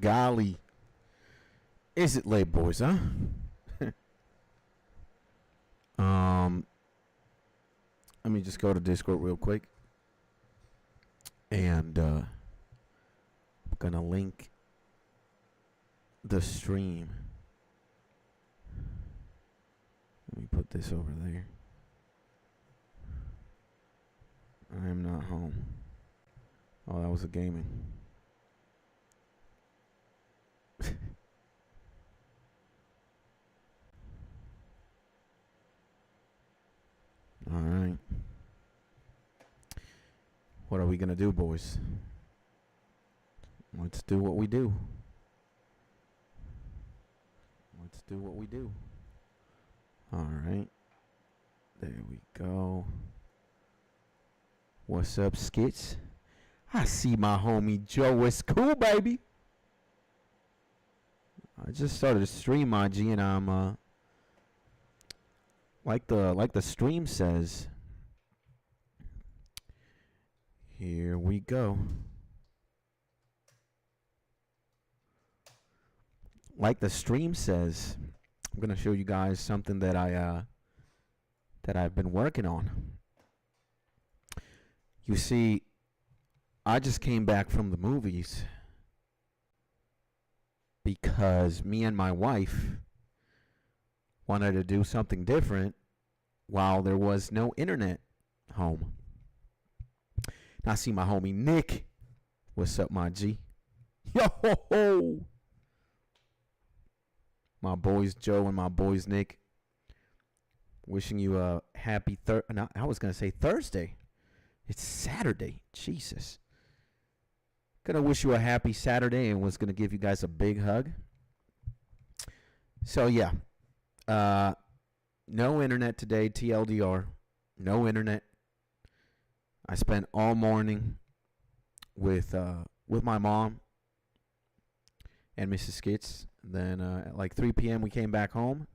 Golly. Is it late, boys, huh? Let me just go to Discord real quick. And I'm gonna link the stream. Let me put this over there. I am not home. Oh, that was a gaming. All right. What are we going to do, boys? Let's do what we do. Let's do what we do. All right. There we go. What's up, Skits? I see my homie Joe. It's cool, baby. I just started a stream, my G, and I'm like the stream says. Here we go. Like the stream says, I'm gonna show you guys something that I've been working on. You see, I just came back from the movies because me and my wife wanted to do something different while there was no internet home. I see my homie Nick. What's up, my G? Yo ho ho! My boys Joe and my boys Nick. Wishing you a happy I was gonna say Thursday. It's Saturday. Jesus. Gonna wish you a happy Saturday and was gonna give you guys a big hug. So yeah. No internet today, TLDR. No internet. I spent all morning with my mom and Mrs. Skits. Then at like 3 p.m. we came back home.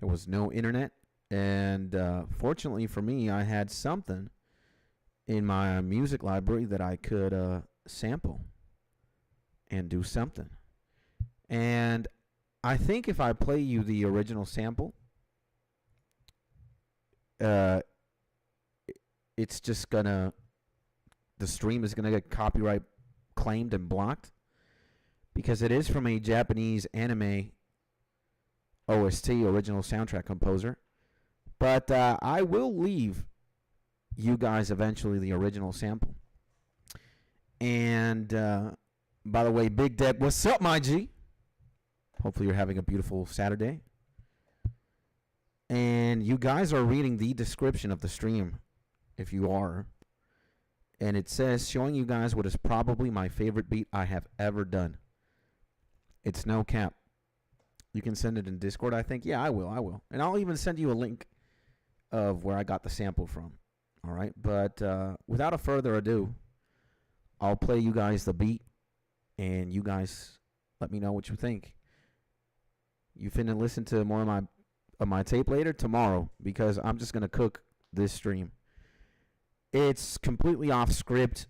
There was no internet. And fortunately for me, I had something in my music library that I could sample and do something. And I think if I play you the original sample, it's just the stream is gonna get copyright claimed and blocked because it is from a Japanese anime OST, original soundtrack composer. But I will leave you guys eventually the original sample. And by the way, Big Deb, what's up, my G? Hopefully you're having a beautiful Saturday. And you guys are reading the description of the stream, if you are. And it says, showing you guys what is probably my favorite beat I have ever done. It's no cap. You can send it in Discord, I think. Yeah, I will. And I'll even send you a link of where I got the sample from. All right? But without a further ado, I'll play you guys the beat, and you guys let me know what you think. You finna listen to more of my tape later tomorrow because I'm just gonna cook this stream. It's completely off script.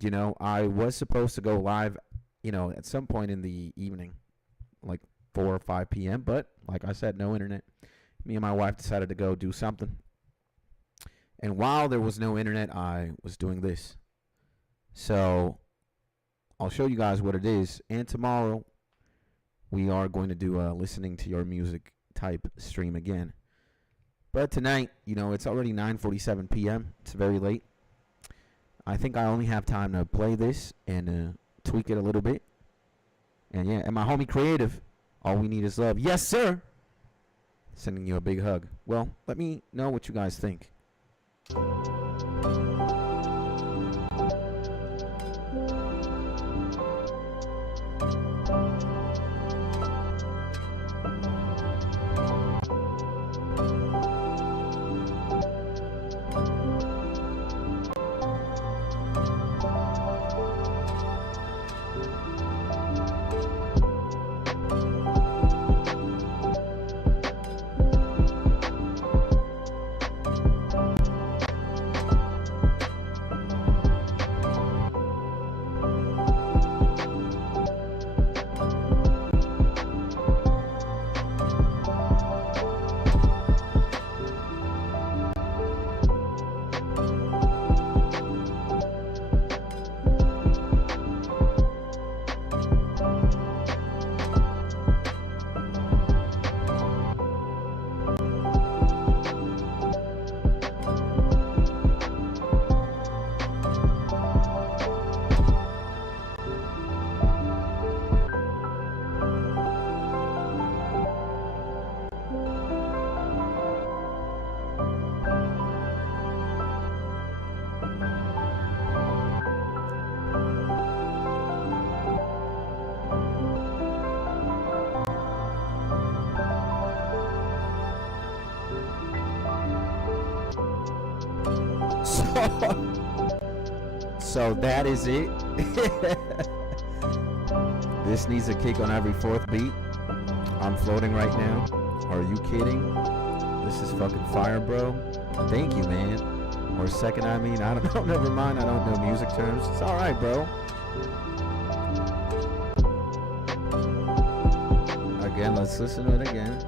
You know, I was supposed to go live, you know, at some point in the evening, like 4 or 5 p.m. But like I said, no internet. Me and my wife decided to go do something. And while there was no internet, I was doing this. So I'll show you guys what it is. And tomorrow we are going to do a listening to your music type stream again. But tonight, you know, it's already 9:47 p.m. It's very late. I think I only have time to play this and tweak it a little bit. And yeah, and my homie Creative, all we need is love. Yes, sir. Sending you a big hug. Well, let me know what you guys think. So that is it. This needs a kick on every fourth beat. I'm floating right now. Are you kidding? This is fucking fire, bro. Thank you, man. Or second, I mean, I don't know. Never mind. I don't know music terms. It's all right, bro. Again, let's listen to it again.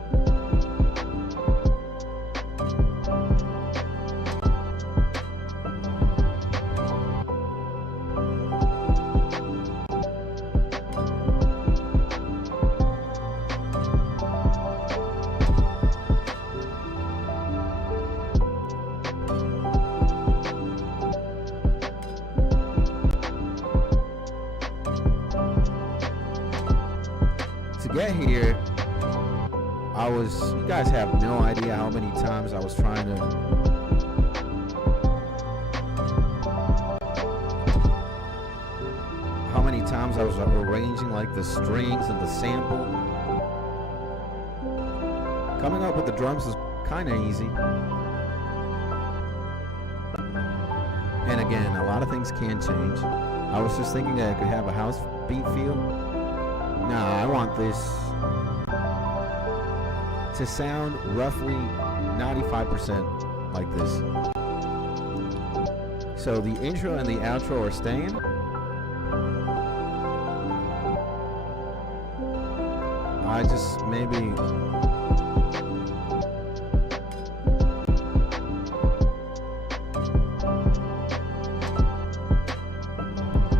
Get here, you guys have no idea how many times I was trying to arranging like the strings and the sample. Coming up with the drums is kind of easy. And again, a lot of things can change. I was just thinking that I could have a house beat feel. Nah, I want this to sound roughly 95% like this. So the intro and the outro are staying. I just maybe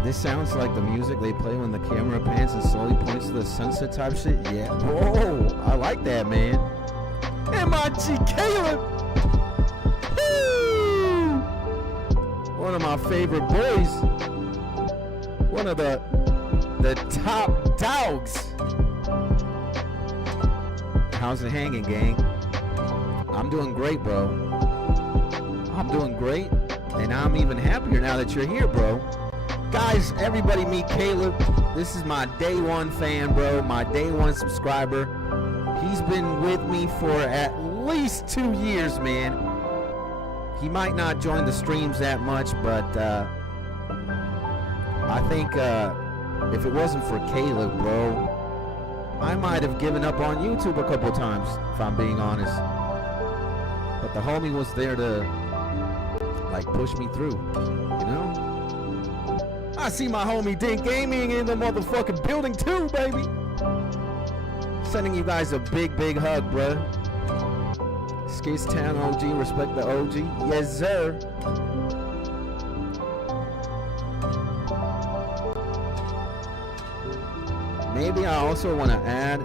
this sounds like the music they play when the camera pans and slowly points to the sunset type shit. Yeah. Whoa, I like that, man. MIG Caleb. Woo! One of my favorite boys. One of the top dogs. How's it hanging, gang? I'm doing great, bro. I'm doing great. And I'm even happier now that you're here, bro. Guys, everybody meet Caleb. This is my day one fan, bro. My day one subscriber. He's been with me for at least 2 years, man. He might not join the streams that much, but I think if it wasn't for Caleb, bro, I might have given up on YouTube a couple times, if I'm being honest. But the homie was there to, like, push me through, you know? I see my homie Dink Gaming in the motherfucking building too, baby. Sending you guys a big, big hug, bruh. Skates Town OG, respect the OG. Yes, sir. Maybe I also want to add,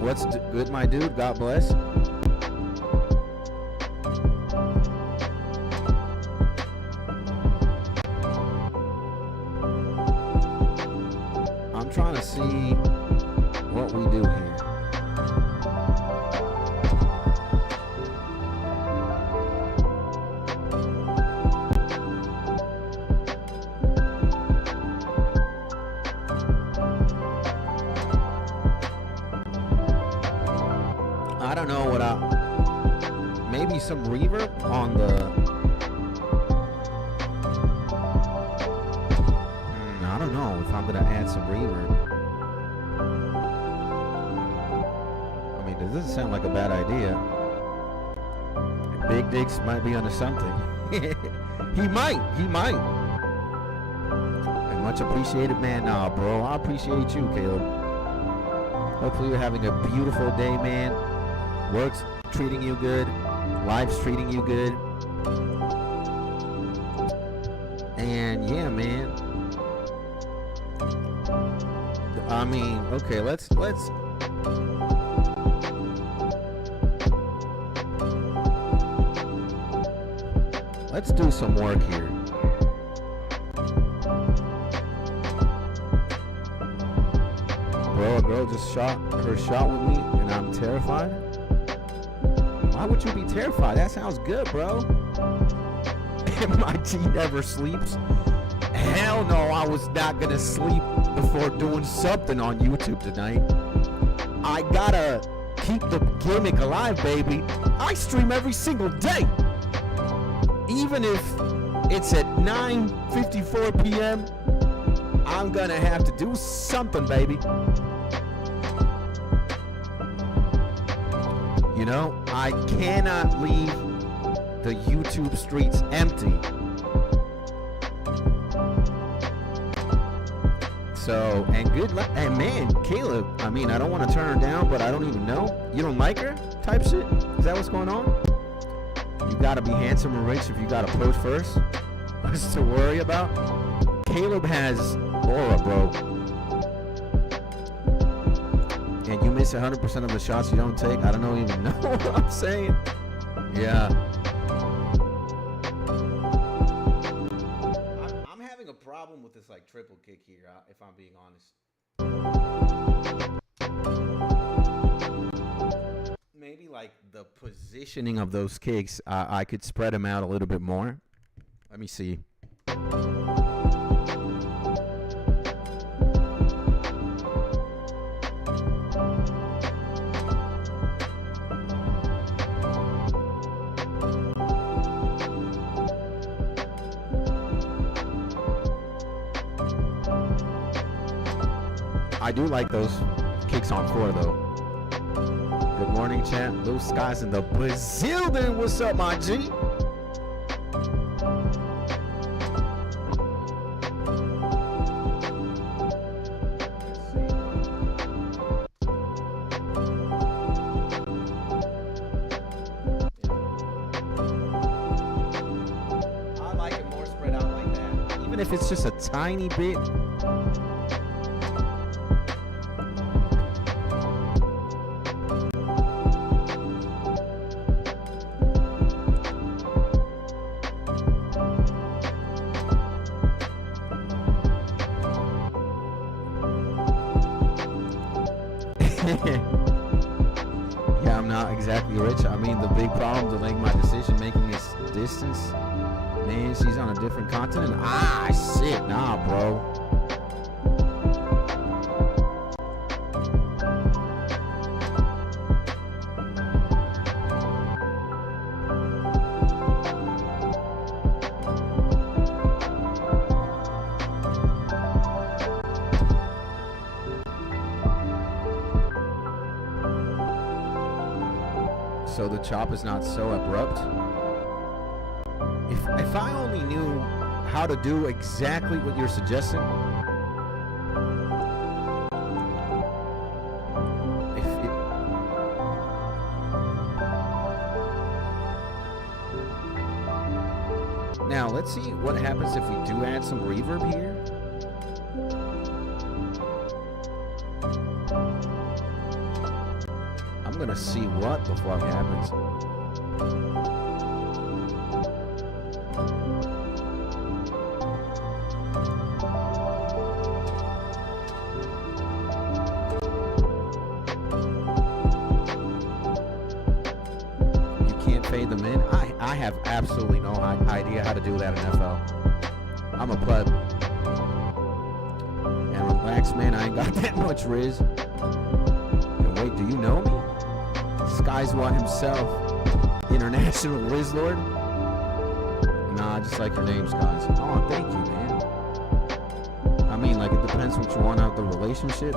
what's good, my dude? God bless. I'm trying to see what we do here. I don't know what maybe some reverb on the I don't know if I'm gonna add some reverb. I mean, does this sound like a bad idea? Big Dicks might be onto something. He might. And much appreciated, man. Nah, bro, I appreciate you, Caleb. Hopefully you're having a beautiful day, man. Work's treating you good. Life's treating you good. And yeah, man. I mean, okay, let's do some work here. Bro, a girl just shot her shot with me and I'm terrified. Why would you be terrified? That sounds good, bro. MIT never sleeps. Hell no, I was not gonna sleep before doing something on YouTube tonight. I gotta keep the gimmick alive, baby. I stream every single day. even if it's at 9:54 p.m., I'm gonna have to do something, baby. You know, I cannot leave the YouTube streets empty. So, and good luck. And man, Caleb, I mean, I don't want to turn her down, but I don't even know. You don't like her? Type shit? Is that what's going on? You gotta be handsome and rich if you got approach first. What's to worry about? Caleb has aura, bro. And you miss 100% of the shots you don't take. I don't even know what I'm saying. Yeah. I'm having a problem with this like triple kick here, if I'm being honest. Maybe like the positioning of those kicks, I could spread them out a little bit more. Let me see. I do like those kicks on floor though. Good morning, chat. Blue skies in the Brazilian. What's up, my G? I like it more spread out like that, even if it's just a tiny bit. Yeah, I'm not exactly rich. I mean, the big problem delaying my decision making is distance. Man, she's on a different continent. Ah, shit. Nah, bro. So the chop is not so abrupt. If I only knew how to do exactly what you're suggesting. Now let's see what happens if we do add some reverb here. I'm gonna see what the fuck happens. You can't fade them in. I have absolutely no idea how to do that in FL. I'm a pleb. And relax, man. I ain't got that much riz. And wait, do you know me? Skyzwa himself, international Riz Lord. Nah, just like your name, Skies. Oh, thank you, man. I mean, like, it depends what you want out of the relationship.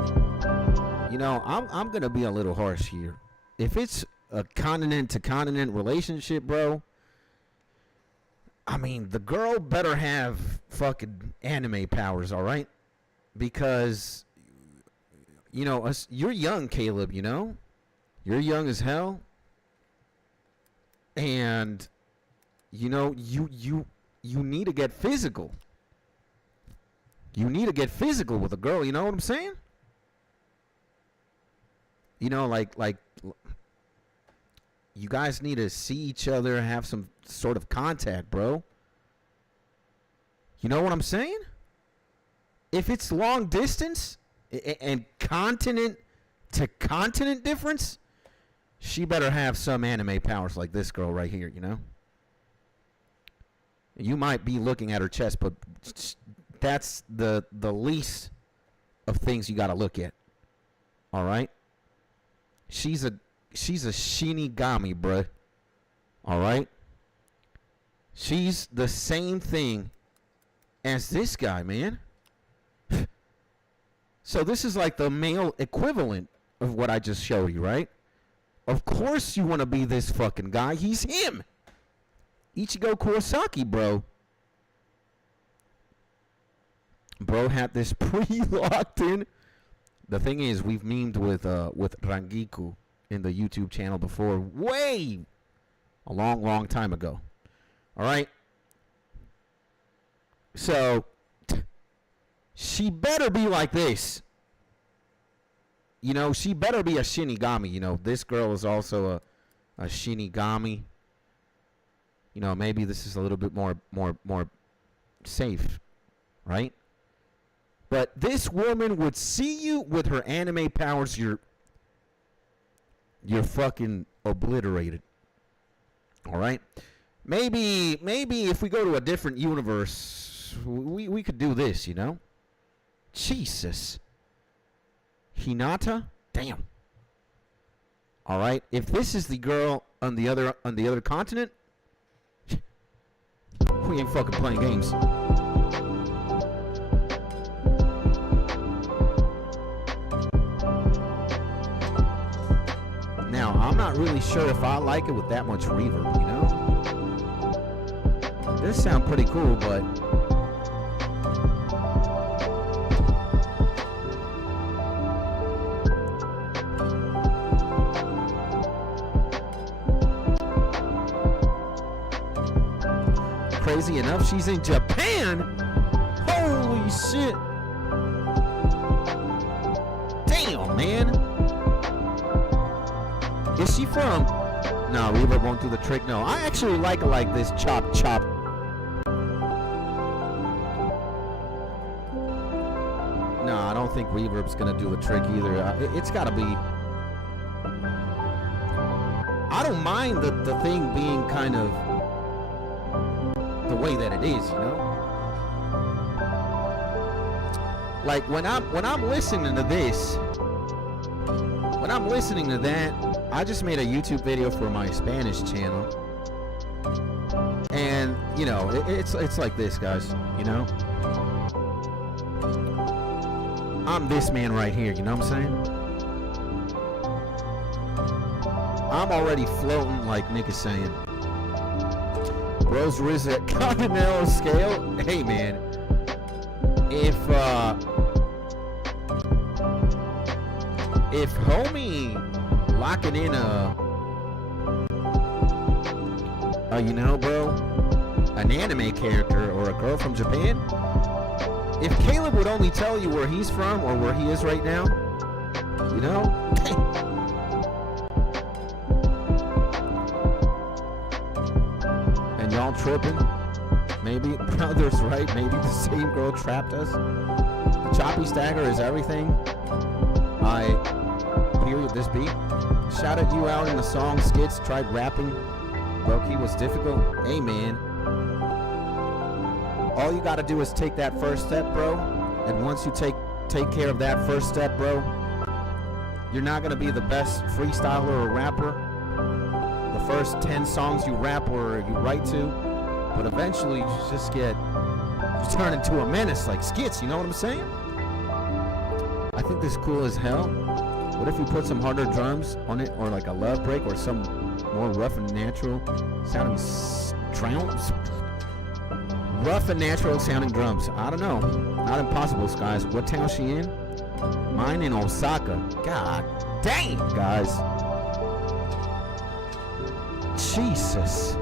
You know, I'm gonna be a little harsh here. If it's a continent to continent relationship, bro, I mean, the girl better have fucking anime powers, all right? Because, you know, you're young, Caleb, you know? You're young as hell, and you know you need to get physical. You need to get physical with a girl. You know what I'm saying? You know, like you guys need to see each other, have some sort of contact, bro. You know what I'm saying? If it's long distance and continent to continent difference, she better have some anime powers like this girl right here, you know? You might be looking at her chest, but that's the least of things you got to look at. All right? She's a Shinigami, bruh. All right? She's the same thing as this guy, man. So this is like the male equivalent of what I just showed you, right? Of course you want to be this fucking guy. He's him. Ichigo Kurosaki, bro. Bro had this pre-locked in. The thing is, we've memed with Rangiku in the YouTube channel before, a long time ago. All right? So, she better be like this. You know, she better be a Shinigami. You know, this girl is also a Shinigami. You know, maybe this is a little bit more safe, right? But this woman would see you with her anime powers, you're fucking obliterated. All right? Maybe if we go to a different universe, we could do this, you know? Jesus. Hinata? Damn. All right? If this is the girl on the other continent, we ain't fucking playing games. Now, I'm not really sure if I like it with that much reverb, you know? This sounds pretty cool, but crazy enough, she's in Japan. Holy shit. Damn, man. Is she from? No, reverb won't do the trick. No, I actually like it like this. Chop, chop. No, I don't think reverb's gonna do the trick either. It's gotta be. I don't mind the thing being kind of the way that it is, you know. Like when I'm listening to this, when I'm listening to that, I just made a YouTube video for my Spanish channel, and you know, it's like this, guys. You know, I'm this man right here. You know what I'm saying? I'm already floating, like Nick is saying. Bros Riz at Continental scale. Hey man, if homie locking in you know, bro, an anime character or a girl from Japan, if Caleb would only tell you where he's from or where he is right now, you know, and y'all tripping, maybe brothers, right? Maybe the same girl trapped us. The choppy stagger is everything. Period this beat. Shouted you out in the song skits, tried rapping. Low-key was difficult. Hey man, all you gotta do is take that first step, bro. And once you take care of that first step, bro, you're not gonna be the best freestyler or rapper the first 10 songs you rap or you write to, but eventually you just turn into a menace like skits, you know what I'm saying? I think this is cool as hell. What if you put some harder drums on it, or like a love break, or some more rough and natural sounding drums? Rough and natural sounding drums. I don't know. Not impossible, guys. What town is she in? Mine in Osaka. God dang, guys. Jesus.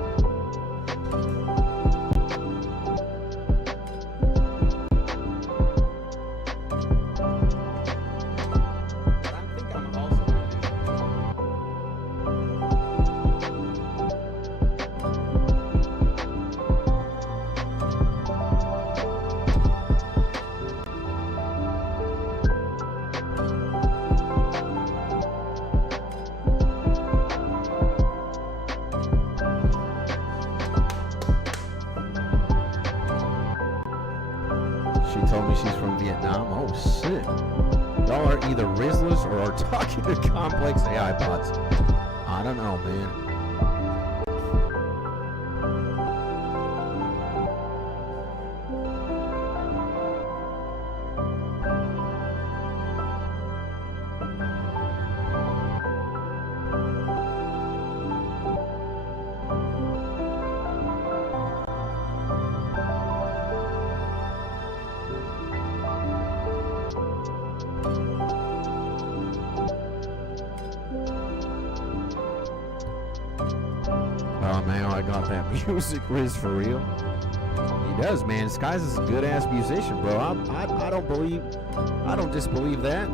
She told me she's from Vietnam. Oh shit. Y'all are either Rizzlers or are talking to complex AI bots. I don't know, man. Oh man, I got that music Riz for real. He does, man. Skies is a good ass musician, bro. I don't disbelieve that.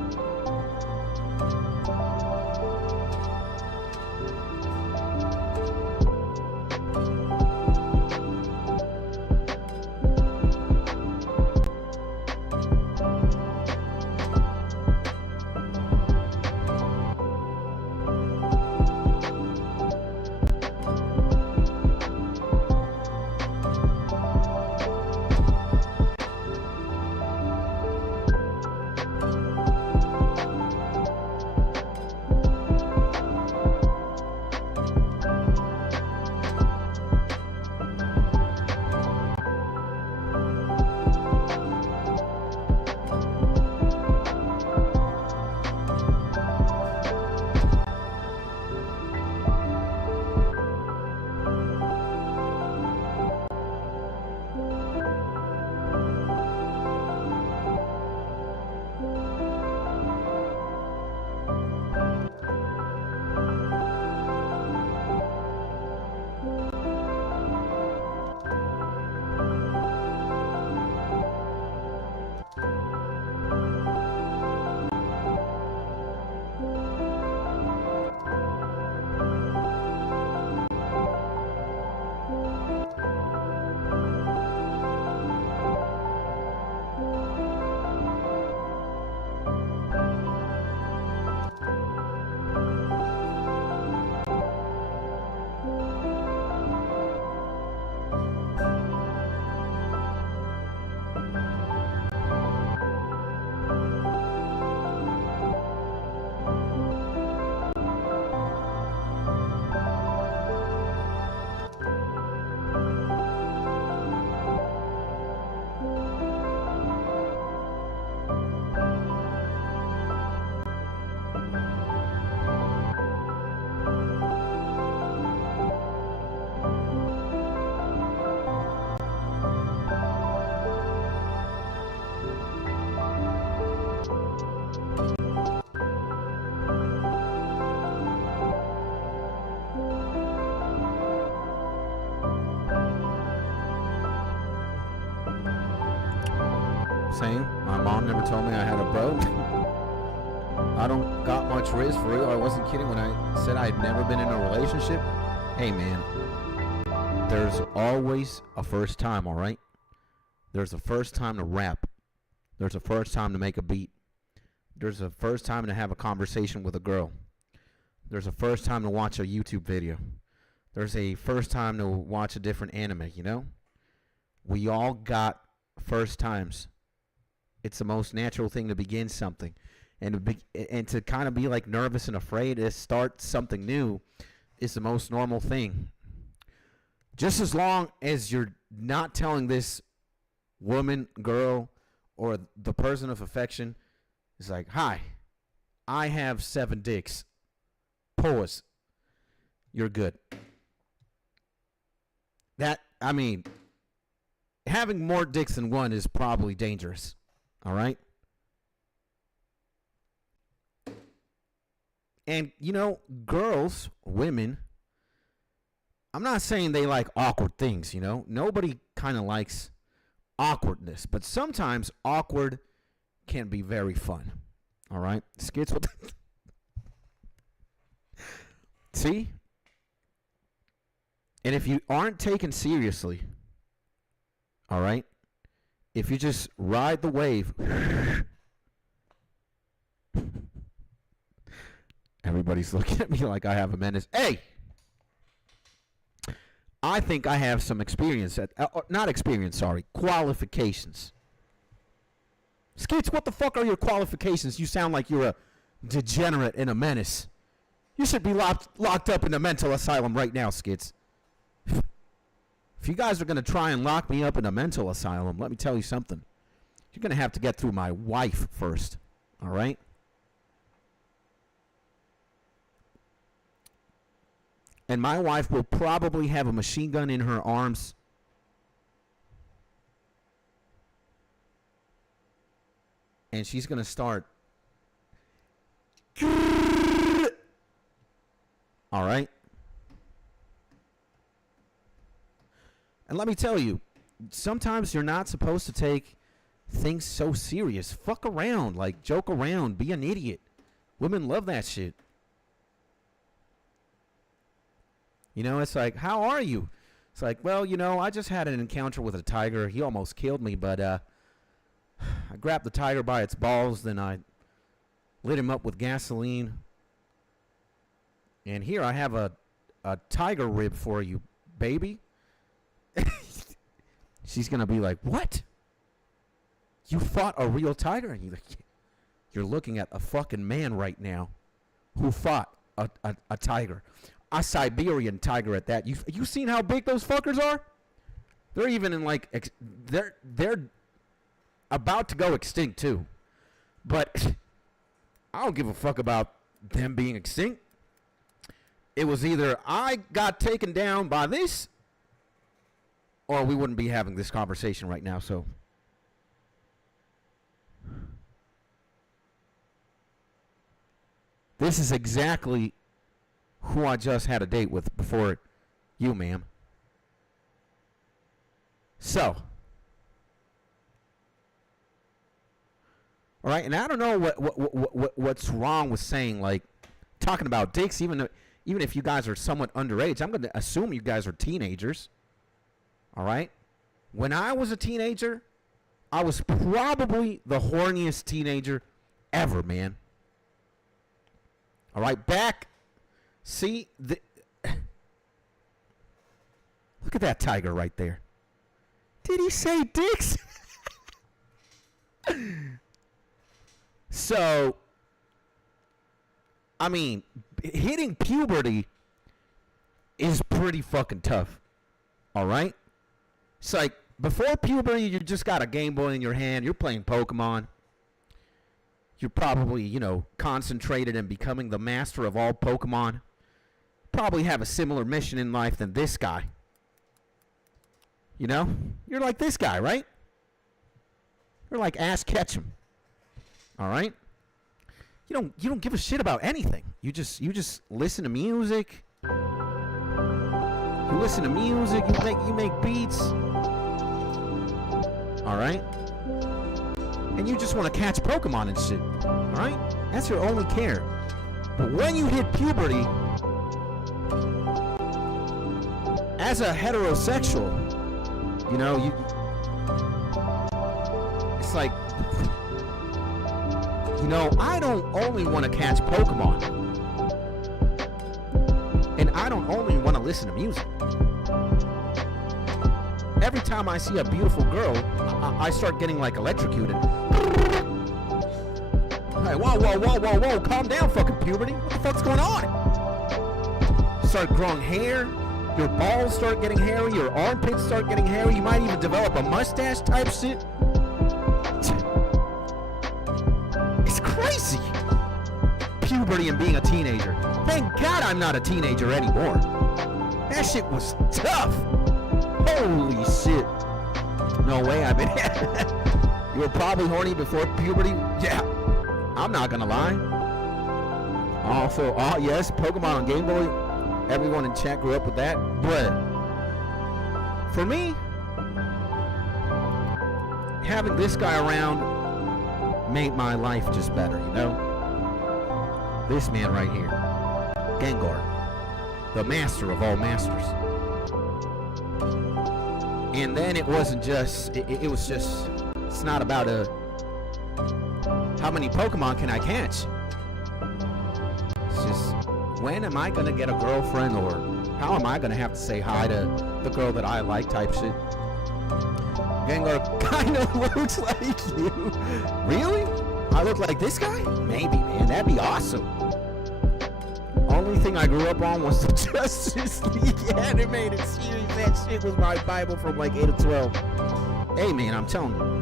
Same. My mom never told me I had a bro. I don't got much riz for real. I wasn't kidding when I said I had never been in a relationship. Hey man, there's always a first time, alright? There's a first time to rap. There's a first time to make a beat. There's a first time to have a conversation with a girl. There's a first time to watch a YouTube video. There's a first time to watch a different anime, you know? We all got first times. It's the most natural thing to begin something. And to kind of be like nervous and afraid to start something new is the most normal thing. Just as long as you're not telling this woman, girl, or the person of affection, it's like, hi, I have 7 dicks. Pause. You're good. Having more dicks than one is probably dangerous. All right? And, you know, girls, women, I'm not saying they like awkward things, you know? Nobody kind of likes awkwardness. But sometimes awkward can be very fun. All right? Skits with... See? And if you aren't taken seriously, all right? If you just ride the wave... Everybody's looking at me like I have a menace. Hey! I think I have some experience. Qualifications. Skits, what the fuck are your qualifications? You sound like you're a degenerate and a menace. You should be locked up in a mental asylum right now, Skits. If you guys are going to try and lock me up in a mental asylum, let me tell you something. You're going to have to get through my wife first. All right? And my wife will probably have a machine gun in her arms. And she's going to start. All right? And let me tell you, sometimes you're not supposed to take things so serious. Fuck around, like joke around, be an idiot. Women love that shit. You know, it's like, how are you? It's like, well, you know, I just had an encounter with a tiger. He almost killed me, but I grabbed the tiger by its balls, then I lit him up with gasoline. And here I have a tiger rib for you, baby. She's going to be like, what? You fought a real tiger? And you're looking at a fucking man right now who fought a tiger. A Siberian tiger at that. You seen how big those fuckers are? They're even in like, they're about to go extinct too. But I don't give a fuck about them being extinct. It was either I got taken down by this, or we wouldn't be having this conversation right now. So this is exactly who I just had a date with before you, ma'am. So, all right, and I don't know what's wrong with saying, like, talking about dicks, even if you guys are somewhat underage. I'm going to assume you guys are teenagers. All right? When I was a teenager, I was probably the horniest teenager ever, man. All right, see, look at that tiger right there. Did he say dicks? So, I mean, hitting puberty is pretty fucking tough. All right? It's like, before puberty, you just got a Game Boy in your hand. You're playing Pokemon. You're probably, you know, concentrated in becoming the master of all Pokemon. Probably have a similar mission in life than this guy. You know? You're like this guy, right? You're like Ash Ketchum. All right? You don't give a shit about anything. You just listen to music. You listen to music, you make beats. All right? And you just want to catch Pokemon and shit. All right? That's your only care. But when you hit puberty, as a heterosexual, you know, it's like, you know, I don't only want to catch Pokemon, and I don't only want to listen to music. Every time I see a beautiful girl, I start getting like electrocuted. Like, whoa, calm down, fucking puberty. What the fuck's going on? Start growing hair. Your balls start getting hairy. Your armpits start getting hairy. You might even develop a mustache type shit. It's crazy. Puberty and being a teenager. Thank God I'm not a teenager anymore. That shit was tough. Holy shit. No way, I've been... You were probably horny before puberty? Yeah. I'm not gonna lie. Also, yes, Pokemon on Game Boy. Everyone in chat grew up with that. But for me, having this guy around made my life just better, you know? This man right here, Gengar, the master of all masters. And then it wasn't just, it was just, it's not about how many Pokemon can I catch? It's just, when am I going to get a girlfriend, or how am I going to have to say hi to the girl that I like type shit? Gengar kind of looks like you. Really? I look like this guy? Maybe, man. That'd be awesome. Only thing I grew up on was the Justice League animated series. That shit was my Bible from like 8 to 12. Hey, man, I'm telling you.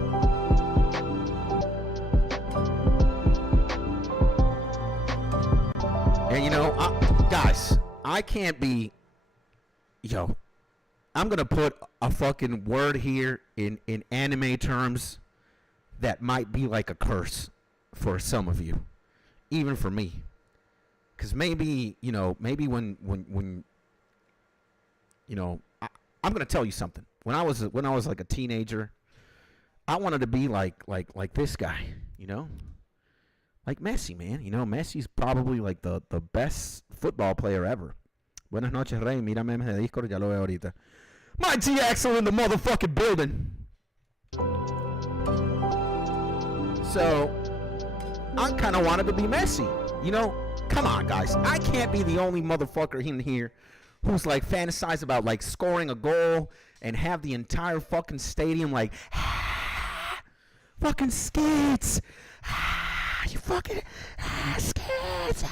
And, you know, guys, I can't be... Yo, I'm going to put a fucking word here in anime terms that might be like a curse for some of you. Even for me. Because maybe, you know, maybe when you know, I'm going to tell you something. when I was like a teenager, I wanted to be like this guy, like Messi, man. Messi's probably like the best football player ever. Buenas noches, Rey. Mírame en Discord, ya lo veo ahorita. My G Axel in the motherfucking building. So, I kind of wanted to be Messi. Come on, guys. I can't be the only motherfucker in here who's like fantasize about like scoring a goal and have the entire fucking stadium like, fucking Skids. You fucking Skids.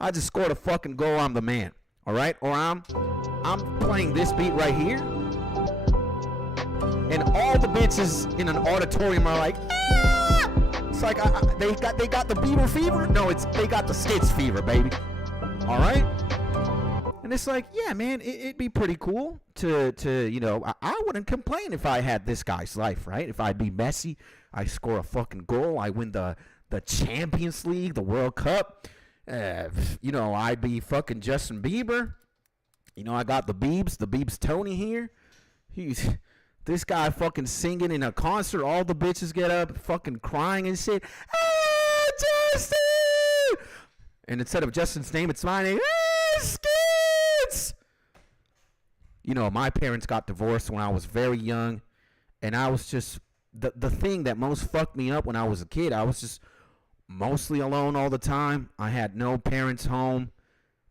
I just scored a fucking goal. I'm the man. All right? Or I'm playing this beat right here. And all the bitches in an auditorium are like, ah! It's like they got the Bieber fever. No, they got the Skids fever, baby. All right? And it's like, yeah, man, it'd be pretty cool to I wouldn't complain if I had this guy's life, right? If I'd be Messi, I score a fucking goal, I win the Champions League, the World Cup. I'd be fucking Justin Bieber. I got the Biebs Tony here. This guy fucking singing in a concert. All the bitches get up fucking crying and shit. Ah, Justin! And instead of Justin's name, it's my name. Ah, Skids! My parents got divorced when I was very young. And I was just, the thing that most fucked me up when I was a kid, I was just mostly alone all the time. I had no parents home.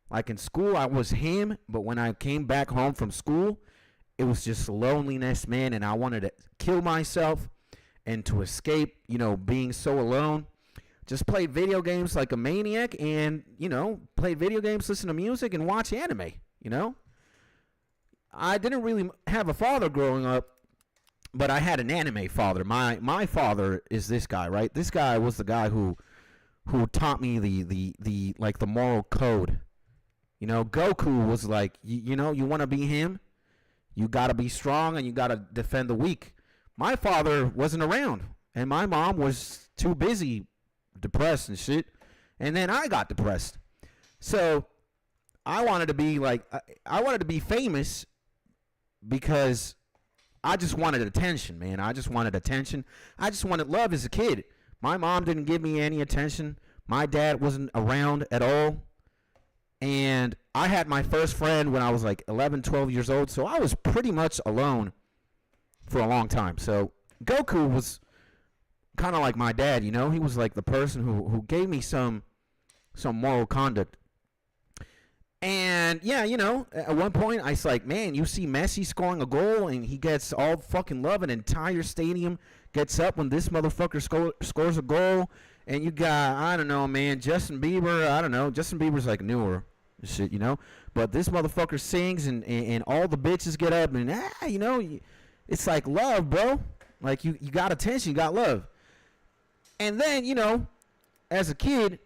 Like in school, I was him. But when I came back home from school, it was just loneliness, man, and I wanted to kill myself and to escape, being so alone. Just played video games like a maniac and, played video games, listen to music, and watch anime, I didn't really have a father growing up, but I had an anime father. My father is this guy, right? This guy was the guy who taught me the moral code. Goku was like, you want to be him? You got to be strong and you got to defend the weak. My father wasn't around and my mom was too busy, depressed and shit. And then I got depressed. So I wanted to be famous because I just wanted attention, man. I just wanted attention. I just wanted love as a kid. My mom didn't give me any attention. My dad wasn't around at all. And I had my first friend when I was like 11, 12 years old. So I was pretty much alone for a long time. So Goku was kind of like my dad, He was like the person who gave me some moral conduct. And yeah, at one point I was like, man, you see Messi scoring a goal and he gets all fucking love. An entire stadium gets up when this motherfucker scores a goal. And you got, I don't know, man, Justin Bieber. I don't know. Justin Bieber's like newer shit, But this motherfucker sings and all the bitches get up and, it's like love, bro. Like you got attention, you got love. And then, as a kid,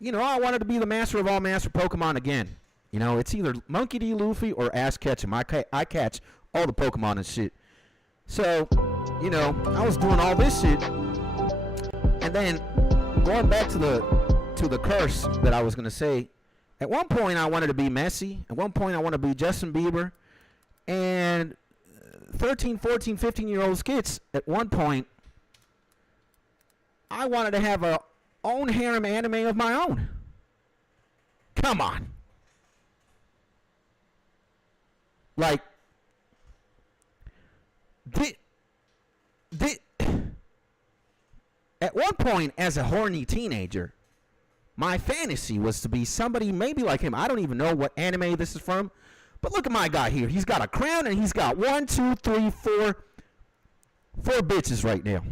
I wanted to be the master of all master Pokemon again. It's either Monkey D. Luffy or Ash Ketchum. I catch all the Pokemon and shit. So, I was doing all this shit. And then going back to the curse that I was going to say, at one point I wanted to be Messi. At one point I wanted to be Justin Bieber. And 13, 14, 15-year-old kids, at one point, I wanted to have a own harem anime of my own. Come on. Like, at one point, as a horny teenager, my fantasy was to be somebody maybe like him. I don't even know what anime this is from, but look at my guy here. He's got a crown and he's got 1, 2, 3, 4 bitches right now.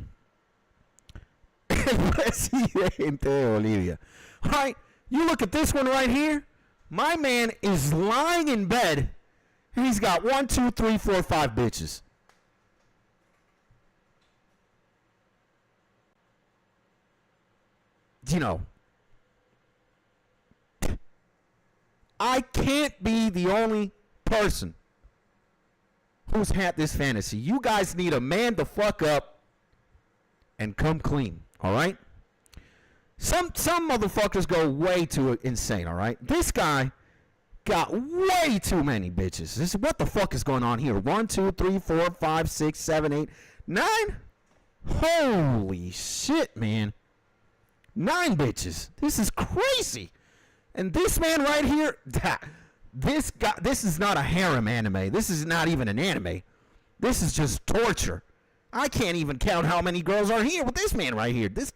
Olivia. All right, you look at this one right here. My man is lying in bed and he's got 1, 2, 3, 4, 5 bitches. I can't be the only person who's had this fantasy. You guys need to man the fuck up and come clean, all right? Some motherfuckers go way too insane, all right? This guy got way too many bitches. What the fuck is going on here? 1, 2, 3, 4, 5, 6, 7, 8, 9? Holy shit, man. 9 bitches. This is crazy. And this man right here, this is not a harem anime. This is not even an anime. This is just torture. I can't even count how many girls are here with this man right here. This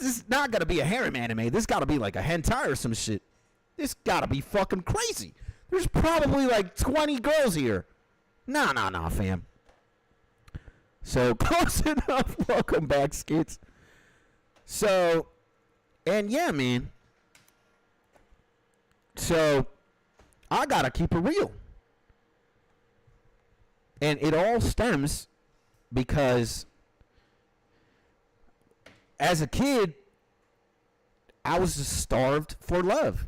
is not gonna be a harem anime. This gotta be like a hentai or some shit. This gotta be fucking crazy. There's probably like 20 girls here. Nah, fam. So, close enough. Welcome back, skits. So, and yeah, man. So, I gotta keep it real. And it all stems because as a kid, I was just starved for love.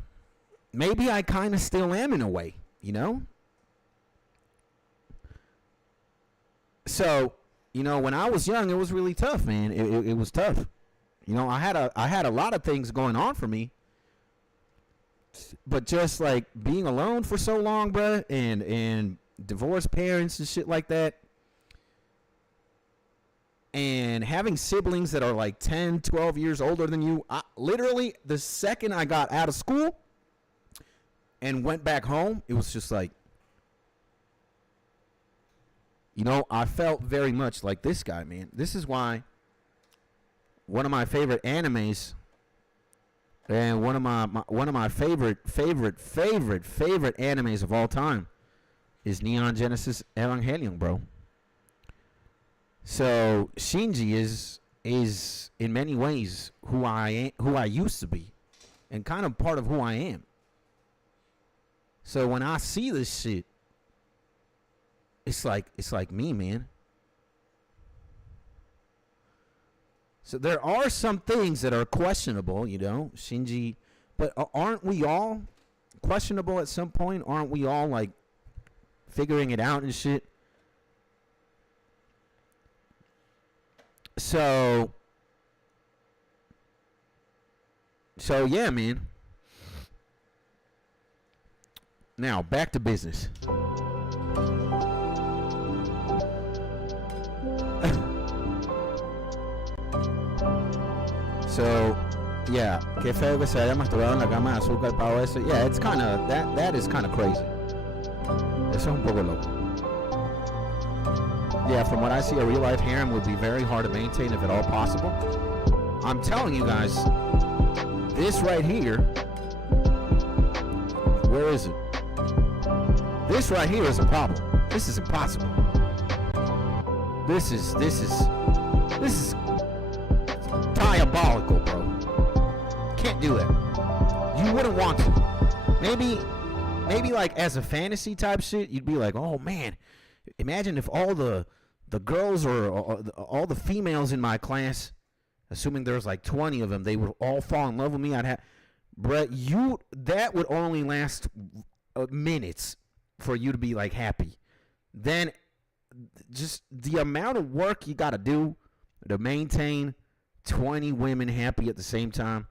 Maybe I kind of still am in a way, you know? So, you know, when I was young, it was really tough, man. It was tough. You know, I had a lot of things going on for me. But just like being alone for so long, bruh, and divorced parents and shit like that, and having siblings that are like 10, 12 years older than you, literally the second I got out of school and went back home, it was just like, you know, I felt very much like this guy, man. This is why one of my favorite animes and one of my favorite animes of all time is Neon Genesis Evangelion, bro. So Shinji is in many ways who I used to be, and kind of part of who I am. So when I see this shit, it's like me, man. So there are some things that are questionable, you know, Shinji, but aren't we all questionable at some point? Aren't we all like figuring it out and shit? So yeah, man. Now back to business. So, yeah, qué feo que se haya masturbado en la cama de azúcar, pavo eso. Yeah, it's kind of, that is kind of crazy. Eso es un poco loco. Yeah, from what I see, a real-life harem would be very hard to maintain, if at all possible. I'm telling you guys, this right here, where is it? This right here is a problem. This is impossible. This is diabolical, bro. Can't do that. You wouldn't want to. Maybe like as a fantasy type shit, you'd be like, oh man, imagine if all the girls or all the females in my class, assuming there's like 20 of them, they would all fall in love with me. I'd have, Brett, that would only last minutes for you to be like happy. Then just the amount of work you got to do to maintain 20 women happy at the same time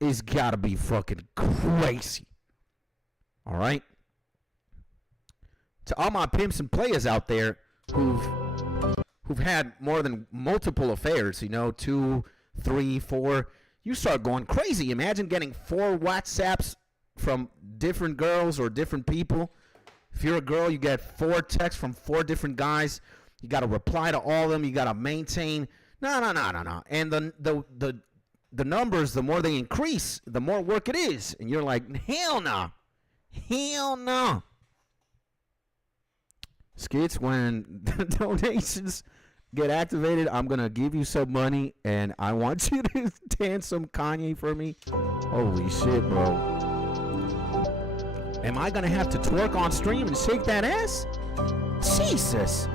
is got to be fucking crazy. All right? To all my pimps and players out there who've had more than multiple affairs, you know, 2, 3, 4, you start going crazy. Imagine getting 4 WhatsApps from different girls or different people. If you're a girl, you get 4 texts from 4 different guys. You got to reply to all of them. You got to maintain. No. And the numbers, the more they increase, the more work it is. And you're like, hell no. Hell no. Skits, when the donations get activated, I'm going to give you some money, and I want you to dance some Kanye for me. Holy shit, bro. Am I going to have to twerk on stream and shake that ass? Jesus.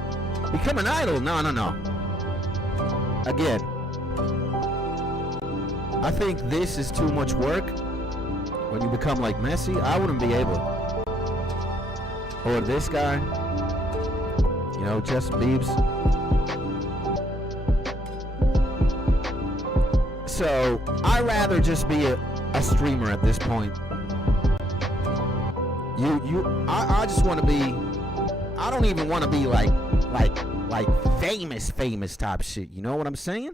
Become an idol? No. Again, I think this is too much work. When you become like Messi, I wouldn't be able. Or this guy, you know, Justin Biebs. So I'd rather just be a streamer at this point. I just want to be. I don't even want to be like famous type shit. You know what I'm saying?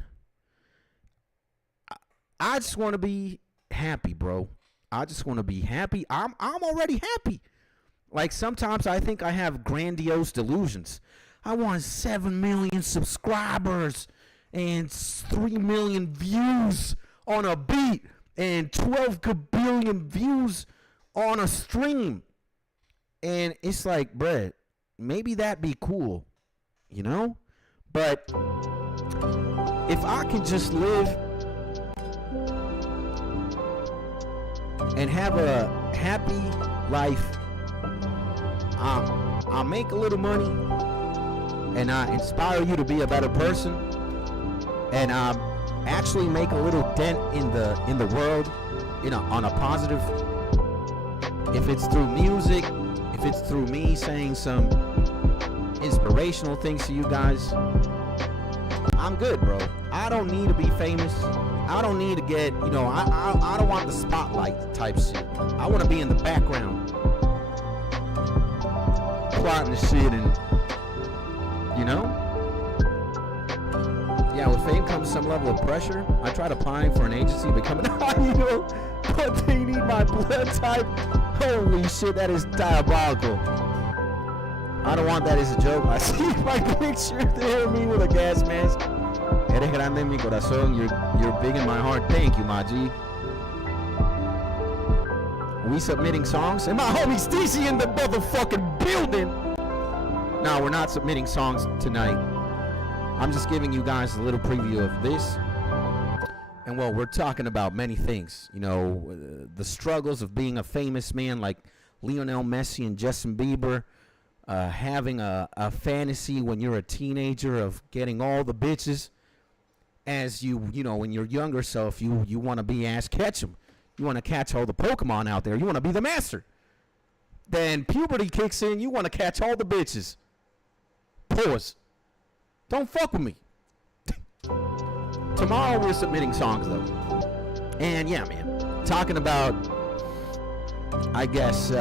I just want to be happy, bro. I just want to be happy. I'm already happy. Like sometimes I think I have grandiose delusions. I want 7 million subscribers and 3 million views on a beat and 12 billion views on a stream. And it's like, bruh, maybe that'd be cool, you know? But if I can just live and have a happy life, I'll make a little money and I inspire you to be a better person, and actually make a little dent in the world, you know, on a positive. If it's through music, if it's through me saying some inspirational things to you guys, I'm good, bro. I don't need to be famous. I don't need to get, you know, I don't want the spotlight type shit. I want to be in the background, plotting the shit, and you know? Yeah, with fame comes some level of pressure. I tried applying for an agency, becoming an idol, but they need my blood type. Holy shit, that is diabolical. I don't want that as a joke. I see my picture there, me with a gas mask. Eres grande en mi corazón. You're big in my heart. Thank you, my G. We submitting songs? And my homie Stacy in the motherfucking building. No, we're not submitting songs tonight. I'm just giving you guys a little preview of this. And well, we're talking about many things. You know, the struggles of being a famous man like Lionel Messi and Justin Bieber. Having a fantasy when you're a teenager of getting all the bitches. As you know, when you're younger self, you want to be Ash Ketchum. You want to catch all the Pokemon out there. You want to be the master. Then puberty kicks in. You want to catch all the bitches. Pause. Don't fuck with me. Tomorrow we're submitting songs though. And yeah, man. Talking about, I guess,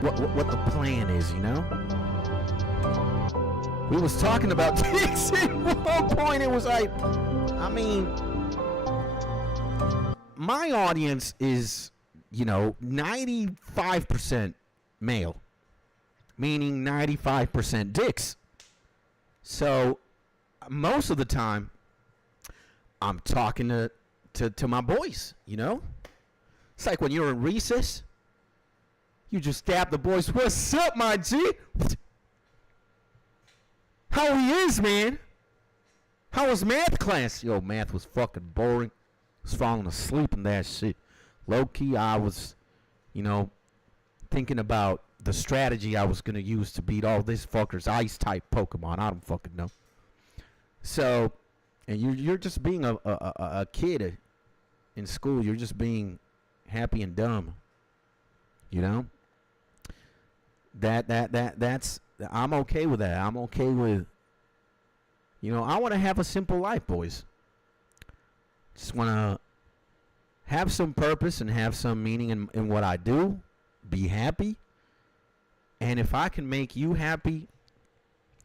what the plan is, you know? We was talking about dicks at one point. It was like, I mean, my audience is, you know, 95% male. Meaning 95% dicks. So, most of the time, I'm talking to my boys, you know? It's like when you're in recess, you just stab the boys. What's up, my G? How he is, man? How was math class? Yo, math was fucking boring. I was falling asleep in that shit. Low-key, I was, you know, thinking about the strategy I was going to use to beat all this fucker's ice-type Pokemon. I don't fucking know. So, and you're just being a kid in school. You're just being happy and dumb. You know? That's I'm okay with that. I'm okay with, you know, I want to have a simple life, boys. Just want to have some purpose and have some meaning in what I do. Be happy. And if I can make you happy,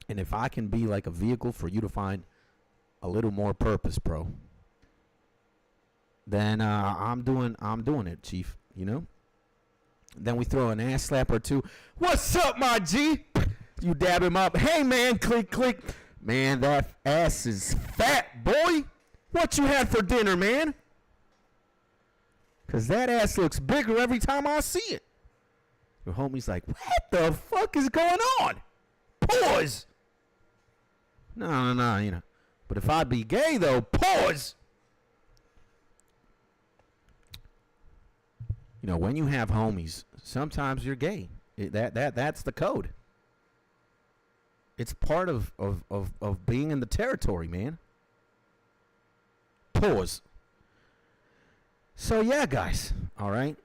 and if I can be like a vehicle for you to find a little more purpose, bro, then I'm doing it, Chief, you know? Then we throw an ass slap or two. What's up, my G? You dab him up. Hey, man, click, click. Man, that ass is fat, boy. What you had for dinner, man? Because that ass looks bigger every time I see it. Your homie's like, what the fuck is going on? Pause. No, you know. But if I be gay, though, pause. You know, when you have homies, sometimes you're gay. That's the code. It's part of being in the territory, man. Pause. So, yeah, guys. All right.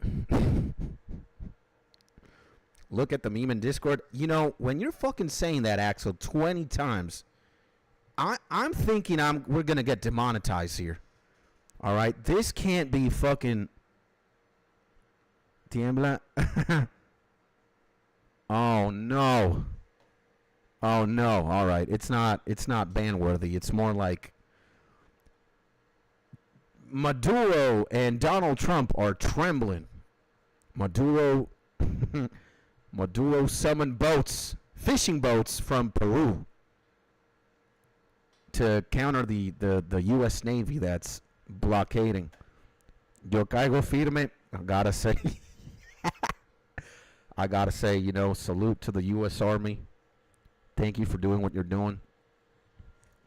Look at the meme in Discord. You know, when you're fucking saying that, Axel, 20 times, I'm thinking we're going to get demonetized here. All right? This can't be fucking... Tiembla. Oh no. Oh no. All right. It's not ban worthy. It's more like Maduro and Donald Trump are trembling. Maduro Maduro summoned fishing boats from Peru to counter the U.S. Navy that's blockading. Yo caigo firme. I gotta say, salute to the U.S. Army. Thank you for doing what you're doing.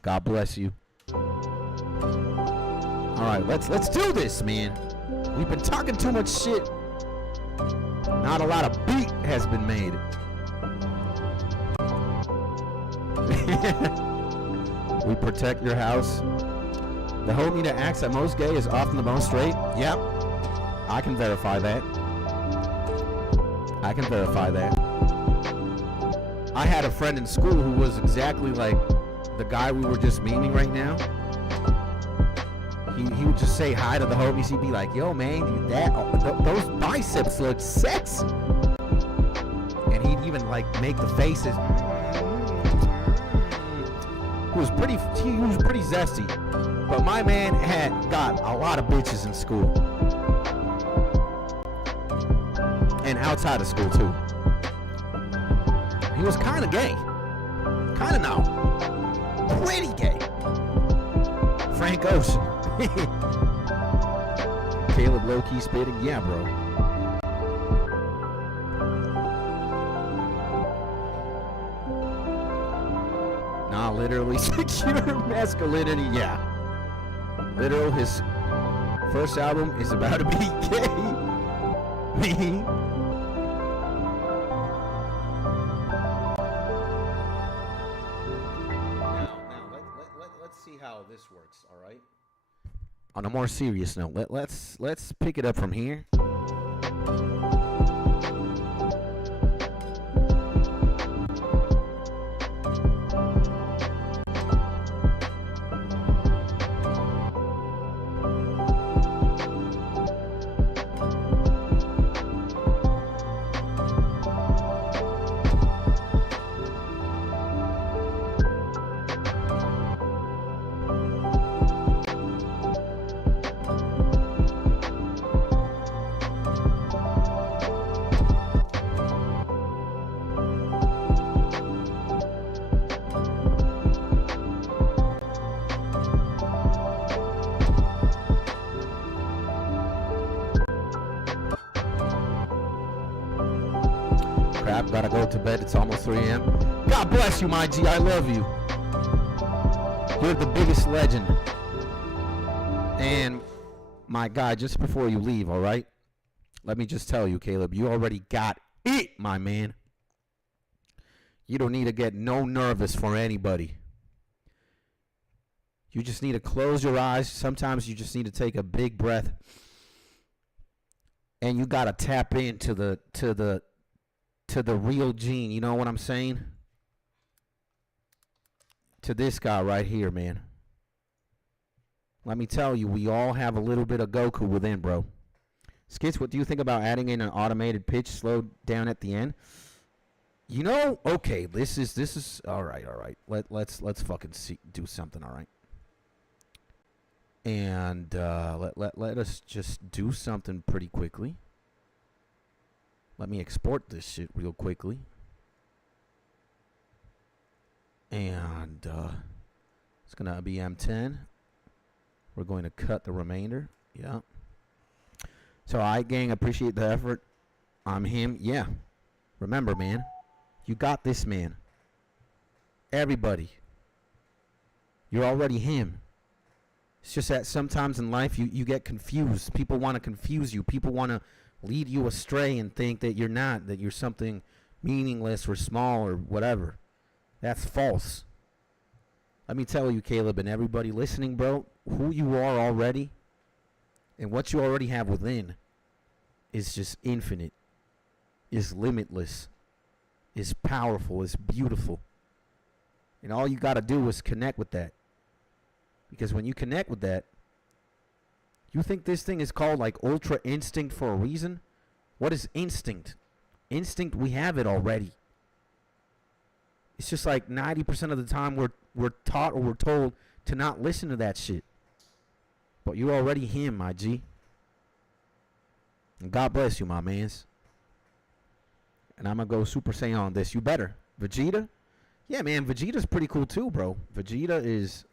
God bless you. All right, let's do this, man. We've been talking too much shit. Not a lot of beat has been made. We protect your house. The homie that acts at most gay is often the most straight. Yep. I can verify that. I had a friend in school who was exactly like the guy we were just memeing right now. He would just say hi to the homies. He'd be like, yo, man, those biceps look sexy. And he'd even like make the faces. He was pretty zesty. But my man had got a lot of bitches in school. And outside of school too. He was kind of gay. Kind of no. Pretty gay. Frank Ocean. Caleb low-key spitting. Yeah, bro. Nah, literally secure masculinity. Yeah. Literal, his first album is about to be gay. Me. Let's see how this works, all right? On a more serious note, let's pick it up from here. Gotta go to bed. It's almost 3 a.m. God bless you, my G. I love you. You're the biggest legend. And my guy, just before you leave, all right? Let me just tell you, Caleb, you already got it, my man. You don't need to get no nervous for anybody. You just need to close your eyes. Sometimes you just need to take a big breath. And you got to tap into the real gene, you know what I'm saying? To this guy right here, man. Let me tell you, we all have a little bit of Goku within, bro. Skits, what do you think about adding in an automated pitch slowed down at the end? Okay, this is all right. Let's fucking do something, all right? And let us just do something pretty quickly. Let me export this shit real quickly. And it's going to be M10. We're going to cut the remainder. Yeah. So, gang, appreciate the effort. I'm him. Yeah. Remember, man. You got this, man. Everybody. You're already him. It's just that sometimes in life you get confused. People want to confuse you. People want to lead you astray and think that you're not, that you're something meaningless or small or whatever. That's false. Let me tell you, Caleb, and everybody listening, bro, who you are already and what you already have within is just infinite, is limitless, is powerful, is beautiful. And all you got to do is connect with that. Because when you connect with that, you think this thing is called like ultra instinct for a reason? What is instinct? Instinct, we have it already. It's just like 90% of the time we're taught or we're told to not listen to that shit. But you're already him, my G. And God bless you, my mans. And I'm going to go Super Saiyan on this. You better. Vegeta? Yeah, man, Vegeta's pretty cool too, bro. Vegeta is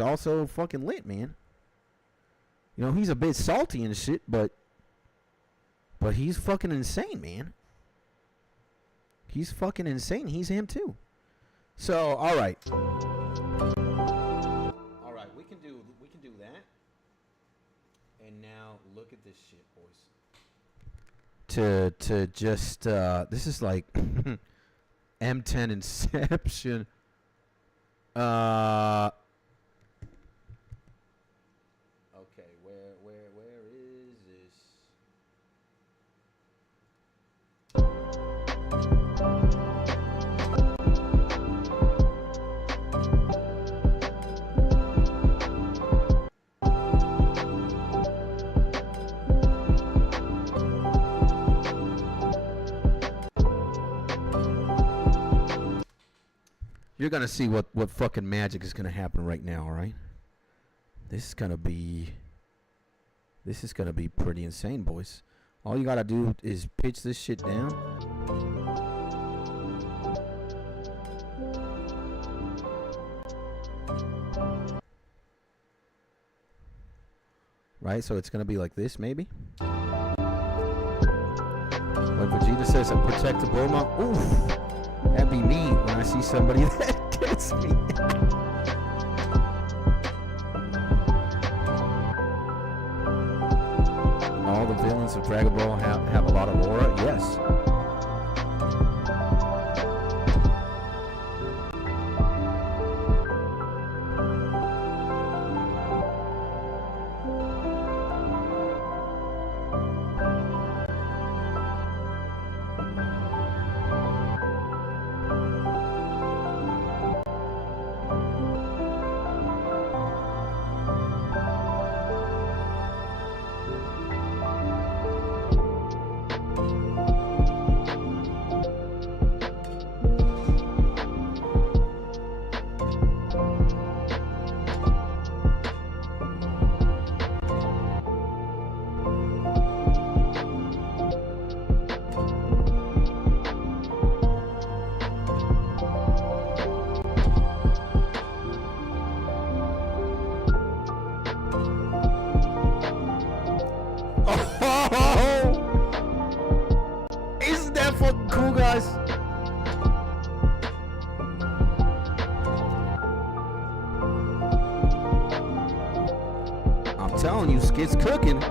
also fucking lit, man. You know, he's a bit salty and shit, but he's fucking insane, man. He's fucking insane. He's him too. So, all right. All right, we can do that. And now look at this shit, boys. To just this is like M10 Inception. Okay, where is this? You're gonna see what fucking magic is gonna happen right now, all right? This is gonna be pretty insane, boys. All you gotta do is pitch this shit down. Right, so it's gonna be like this, maybe. When Vegeta says I protect the Bulma, oof. That'd be me when I see somebody that gets me. All the villains of Dragon Ball have a lot of aura. Yes. Isn't that fucking cool, guys? I'm telling you, Skit's cooking.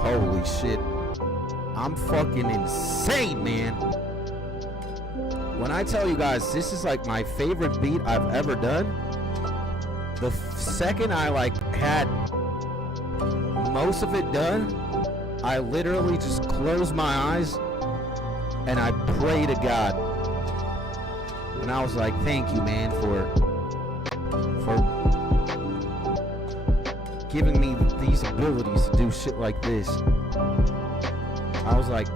Holy shit. I'm fucking insane, man. When I tell you guys, this is like my favorite beat I've ever done. The second I like had most of it done, I literally just closed my eyes and I pray to God. And I was like, thank you, man, for giving me these abilities to do shit like this. I was like,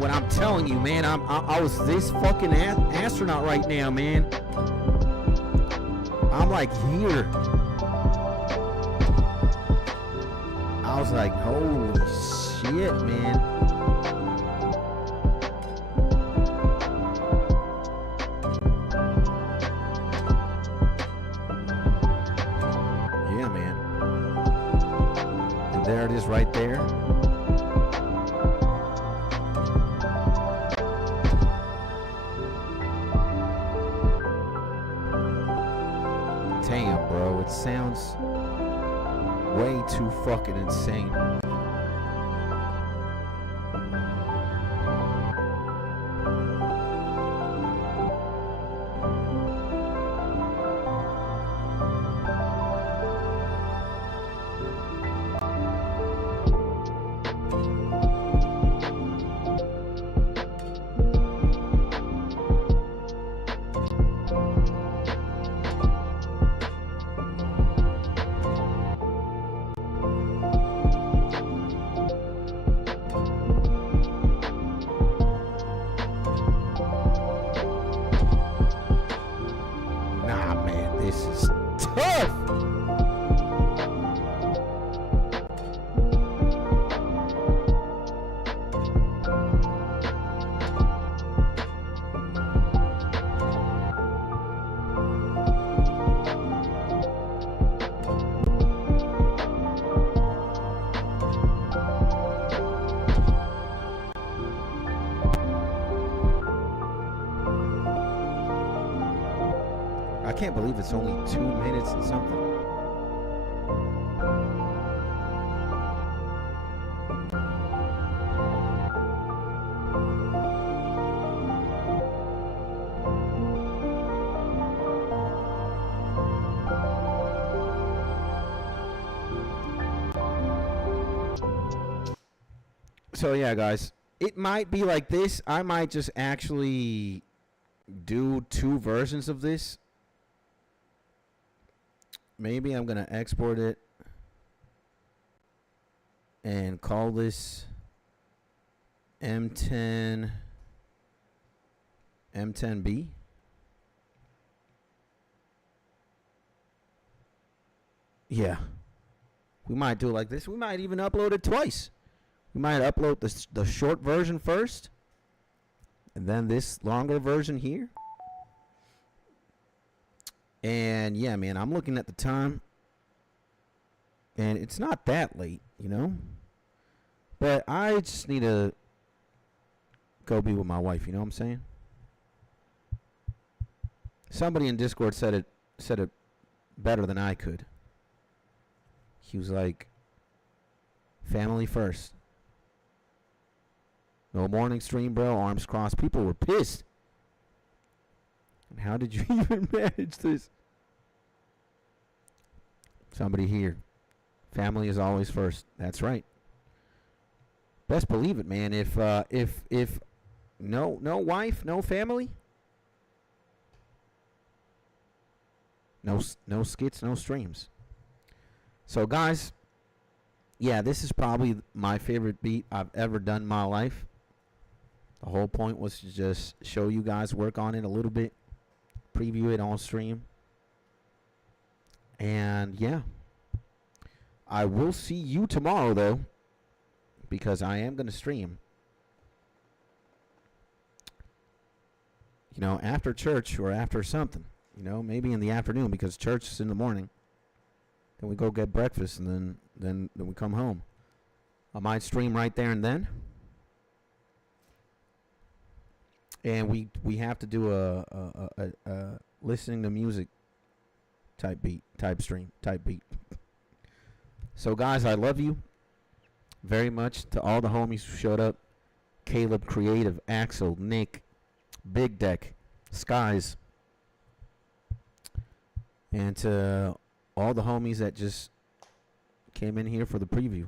when I'm telling you, man, I was this fucking astronaut right now, man. I'm like here. I was like, holy shit, man. Yeah, man. And there it is right there. Damn, bro, it sounds way too fucking insane. I can't believe it's only 2 minutes and something. So yeah, guys, it might be like this. I might just actually do 2 versions of this. Maybe I'm gonna export it and call this M10B. Yeah, we might do it like this. We might even upload it twice. We might upload the short version first, and then this longer version here. And yeah, man, I'm looking at the time, and it's not that late, you know. But I just need to go be with my wife. You know what I'm saying? Somebody in Discord said it better than I could. He was like, "Family first. No morning stream, bro. Arms crossed." People were pissed. And how did you even manage this? Somebody here. Family is always first. That's right. Best believe it, man. If no wife, no family, no skits, no streams. So guys, yeah, this is probably my favorite beat I've ever done in my life. The whole point was to just show you guys, work on it a little bit, preview it on stream. And yeah, I will see you tomorrow though, because I am going to stream. You know, after church or after something, you know, maybe in the afternoon, because church is in the morning. Then we go get breakfast, and then we come home. I might stream right there and then. And we have to do a listening to music type beat, type beat. So guys, I love you very much. To all the homies who showed up: Caleb, Creative, Axel, Nick, Big Deck, Skies, and to all the homies that just came in here for the preview.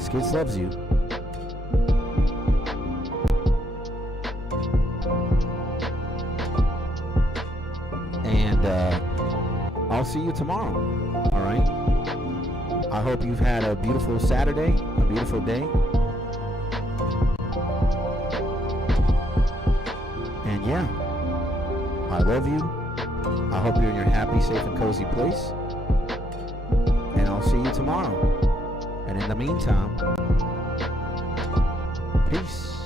Skids loves you. And I'll see you tomorrow. All right? I hope you've had a beautiful Saturday, a beautiful day. And yeah, I love you. I hope you're in your happy, safe, and cozy place. And I'll see you tomorrow. And in the meantime, peace.